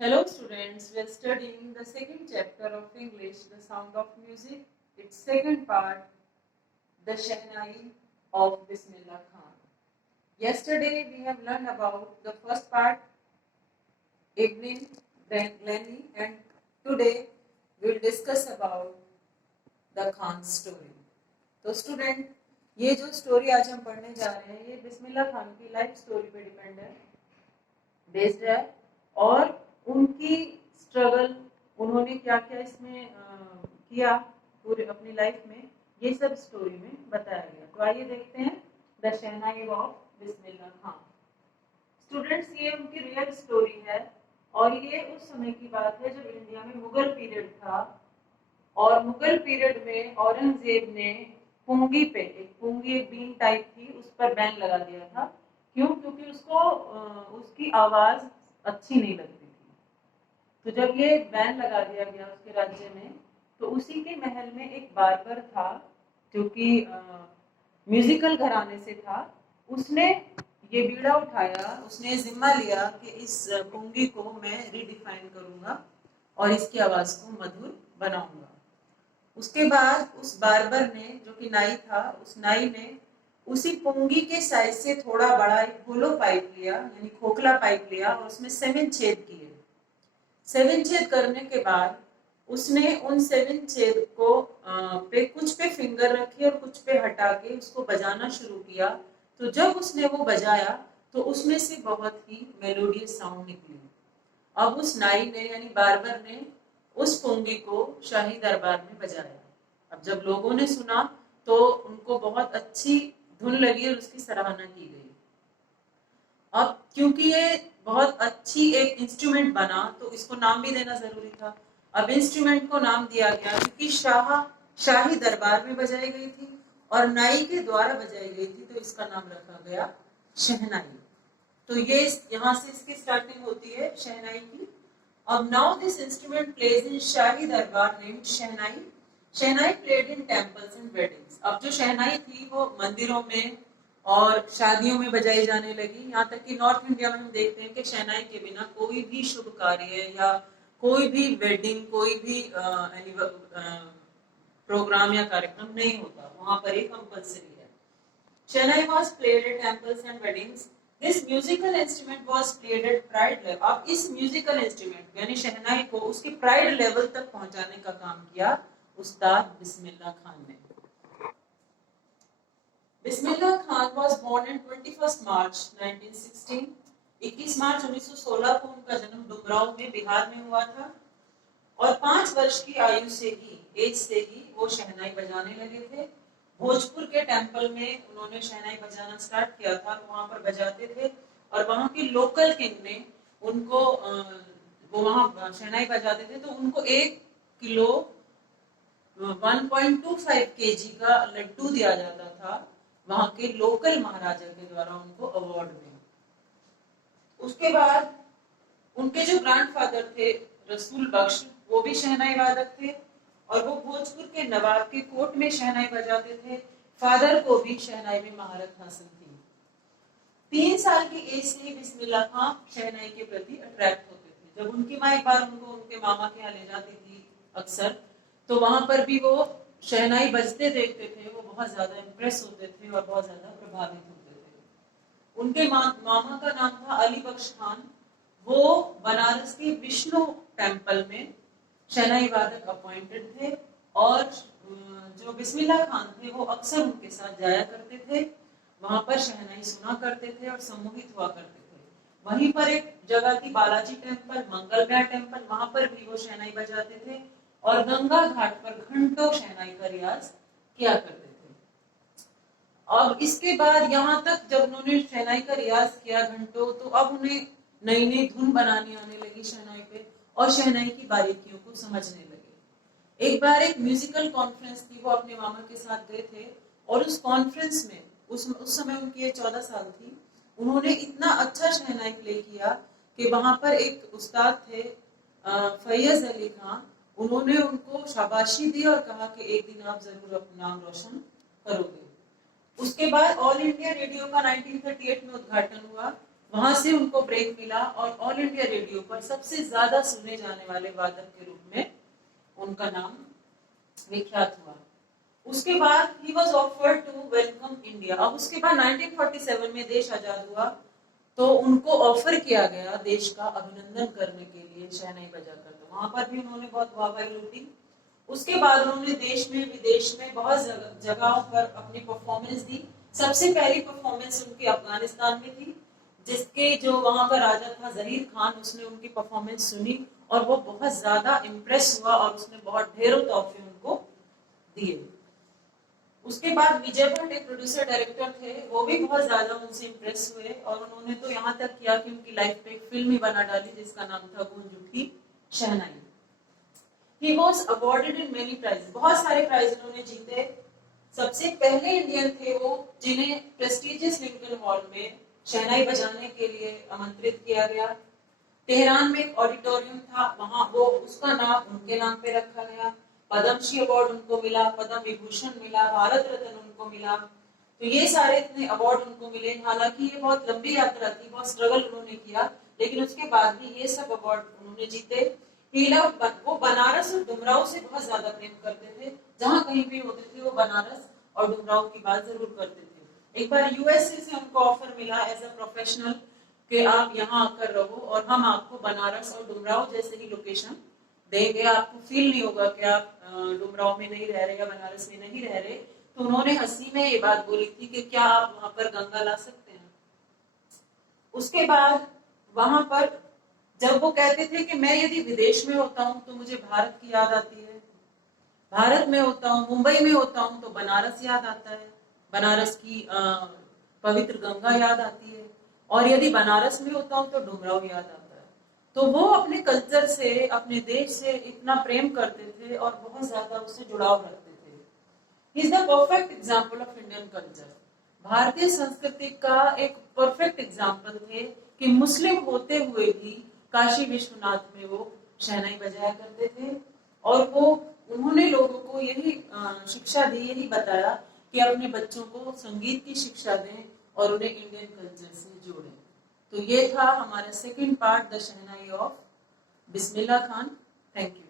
Hello students, we are studying the second chapter of English, The Sound of Music, its second part, The Shehnai of Bismillah Khan. Yesterday we have learned about the first part, Evening, then Glennie, and today we will discuss about the Khan's story. तो student, ये जो story आज हम पढ़ने जा रहे हैं ये बिस्मिल्लाह खान की लाइफ स्टोरी पे डिपेंड है, बेस्ड है, और उनकी स्ट्रगल, उन्होंने क्या क्या इसमें किया पूरे अपनी लाइफ में, ये सब स्टोरी में बताया गया। तो आइए देखते हैं the shehnai of Bismillah Khan. Students, ये उनकी रियल स्टोरी है और ये उस समय की बात है जब इंडिया में मुगल पीरियड था और मुगल पीरियड में औरंगजेब ने पुंगी पे, एक बीन टाइप थी, उस पर बैन लगा दिया था। क्यों? क्योंकि उसको उसकी आवाज अच्छी नहीं लगती थी। तो जब ये बैन लगा दिया गया उसके राज्य में, तो उसी के महल में एक बार्बर था जो कि म्यूजिकल घराने से था। उसने ये बीड़ा उठाया, उसने जिम्मा लिया कि इस पुंगी को मैं रीडिफाइन करूंगा और इसकी आवाज को मधुर बनाऊंगा। उसके बाद उस बार्बर ने, जो कि नाई था, उस नाई ने उसी पुंगी के साइज से थोड़ा बड़ा एक होलो पाइप लिया, यानी खोखला पाइप लिया और उसमें 7 छेद किए। 7 छेद करने के बाद उसने उन 7 छेद को पे कुछ पे फिंगर रखी और कुछ पे हटा के उसको बजाना शुरू किया। तो जब उसने वो बजाया तो उसमें से बहुत ही मेलोडियस साउंड निकली। अब उस नाई ने, यानी बार्बर ने, उस पुंगी को शाही दरबार में बजाया। अब जब लोगों ने सुना तो उनको बहुत अच्छी धुन लगी और उसकी सराहना की गई। अब क्योंकि ये बहुत अच्छी एक इंस्ट्रूमेंट बना तो इसको नाम भी देना जरूरी था। अब इंस्ट्रूमेंट को नाम दिया गया क्योंकि शाही दरबार में बजाई गई थी और नाई के द्वारा बजाई गई थी, तो इसका नाम रखा गया शहनाई। तो ये यहाँ से इसकी स्टार्टिंग होती है शहनाई की। अब now this instrument plays in शाही दरबार named shehnai. Shehnai played in temples and weddings. अब जो शहनाई थी वो मंदिरों में और शादियों में बजाई जाने लगी। यहाँ तक कि नॉर्थ इंडिया में हम देखते हैं कि शहनाई के बिना कोई भी शुभ कार्य या कोई भी वेडिंग, कोई भी प्रोग्राम या कार्यक्रम नहीं होता, वहां पर ये कंपल्सरी है। शहनाई was played at temples and weddings. This musical instrument was played at pride level. अब इस म्यूजिकल इंस्ट्रूमेंट यानी शहनाई को उसके प्राइड लेवल तक पहुंचाने का काम किया उस्ताद बिस्मिल्लाह खान ने। Bismillah Khan was born on 21st March 1916. 21 मार्च 1916 को उनका जन्म डुमराव में, बिहार में हुआ था और 5 वर्ष की आयु से ही वो शहनाई बजाने लगे थे। भोजपुर के टेंपल में उन्होंने शहनाई बजाना स्टार्ट किया था, वहां पर बजाते थे और वहां के लोकल किंग ने उनको, वो वहां शहनाई बजाते थे तो उनको 1 किलो 1.25 केजी का लड्डू दिया जाता था वहां के लोकल महाराजा के द्वारा उनको अवार्ड में। उसके बाद उनके जो ग्रैंडफादर थे रसूल बख्श, वो भी शहनाई वादक थे और वो भोजपुर के नवाब के कोर्ट में शहनाई बजाते थे। फादर को भी शहनाई में महारत हासिल थी। 3 साल की एज से ही बिस्मिल्लाह खां शहनाई के प्रति अट्रैक्ट होते थे। जब उनकी माँ एक बार उनको उनके मामा के यहाँ ले जाती थी अक्सर, तो वहां पर भी वो शहनाई बजते देखते थे, वो बहुत ज्यादा इम्प्रेस होते थे और बहुत ज्यादा प्रभावित होते थे। उनके मामा का नाम था अली बख्श खान। वो बनारस के विष्णु टेंपल में शहनाई वादक अपॉइंटेड थे और जो बिस्मिल्लाह खान थे वो अक्सर उनके साथ जाया करते थे, वहां पर शहनाई सुना करते थे और सम्मोहित हुआ करते थे। वहीं पर एक जगह थी बालाजी टेंपल, मंगलमया टेंपल, वहां पर भी वो शहनाई बजाते थे और गंगा घाट पर घंटों शहनाई का रियाज किया करते थे। अब इसके बाद यहाँ तक जब उन्होंने शहनाई का रियाज किया घंटों, तो अब उन्हें नई नई धुन बनानी आने लगी शहनाई पे और शहनाई की बारीकियों को समझने लगे। एक बार एक म्यूजिकल कॉन्फ्रेंस थी, वो अपने मामा के साथ गए थे और उस कॉन्फ्रेंस में उस समय उनकी 14 साल थी, उन्होंने इतना अच्छा शहनाई प्ले किया कि वहां पर एक उस्ताद थे फैयज अली खान, उन्होंने उनको शाबाशी दी और कहा कि एक दिन आप जरूर अपना नाम रोशन करोगे। उसके बाद ऑल इंडिया रेडियो का 1938 में उद्घाटन हुआ वहां से उनको ब्रेक मिला और ऑल इंडिया रेडियो पर सबसे ज्यादा सुने जाने वाले वादक के रूप में उनका नाम विख्यात हुआ। उसके बाद ही was offered to welcome India. अब उसके बाद 1947 में देश आजाद हुआ तो उनको ऑफर किया गया देश का अभिनंदन करने के लिए शहनाई बजाकर। तो वहां पर भी उन्होंने बहुत वाहवाही लूटी। उसके बाद उन्होंने देश में विदेश में बहुत जगहों पर अपनी परफॉर्मेंस दी। सबसे पहली परफॉर्मेंस उनकी अफगानिस्तान में थी, जिसके जो वहां पर राजा था जहीर खान, उसने उनकी परफॉर्मेंस सुनी और वो बहुत ज्यादा इम्प्रेस हुआ और उसने बहुत ढेरों तोहफे उनको दिए। उसके बाद विजय भट्ट एक प्रोड्यूसर डायरेक्टर थे, वो भी बहुत ज्यादा उनसे इम्प्रेस हुए और उन्होंने तो यहाँ तक किया कि उनकी लाइफ पे एक फिल्म ही बना डाली जिसका नाम था गूंज उठी शहनाई। He was awarded in many prizes, बहुत सारे प्राइज उन्होंने जीते। सबसे पहले इंडियन थे वो जिन्हें प्रेस्टिजियस लिंकन हॉल में शहनाई बजाने के लिए आमंत्रित किया गया। तेहरान में एक ऑडिटोरियम था, वहां वो उसका नाम उनके नाम पे रखा गया। पद्मश्री अवार्ड उनको मिला, पद्म विभूषण मिला, भारत रत्न उनको मिला। तो ये सारे इतने अवार्ड उनको मिले। हालांकि ये बहुत लंबी यात्रा थी, बहुत स्ट्रगल उन्होंने किया, लेकिन उसके बाद भी ये सब अवार्ड उन्होंने जीते। वो बनारस और डुमराव से बहुत ज्यादा प्रेम करते थे। जहां कहीं भी होते थे वो बनारस और डुमराव की बात जरूर करते थे। एक बार यूएसए से उनको ऑफर मिला एज अ प्रोफेशनल कि आप यहाँ आकर रहो और हम आपको बनारस और डुमराव जैसे ही लोकेशन देंगे, आपको फील नहीं होगा कि आप डुमराव में नहीं रह रहे या बनारस में नहीं रह रहे। तो उन्होंने हंसी में ये बात बोली थी कि क्या आप वहां पर गंगा ला सकते हैं। उसके बाद वहां पर जब वो कहते थे कि मैं यदि विदेश में होता हूँ तो मुझे भारत की याद आती है, भारत में होता हूँ, मुंबई में होता हूँ तो बनारस याद आता है, बनारस की पवित्र गंगा याद आती है, और यदि बनारस में होता हूँ तो डुमराव याद आता है। तो वो अपने कल्चर से, अपने देश से इतना प्रेम करते थे और बहुत ज्यादा उससे जुड़ाव रखते थे। He is the perfect example of Indian culture. भारतीय संस्कृति का एक परफेक्ट एग्जाम्पल थे कि मुस्लिम होते हुए भी काशी विश्वनाथ में वो शहनाई बजाया करते थे और वो उन्होंने लोगों को यही शिक्षा दी, यही बताया कि अपने बच्चों को संगीत की शिक्षा दें और उन्हें इंडियन कल्चर से जोड़ें। तो ये था हमारा second part, the shehnai of Bismillah Khan. Thank you.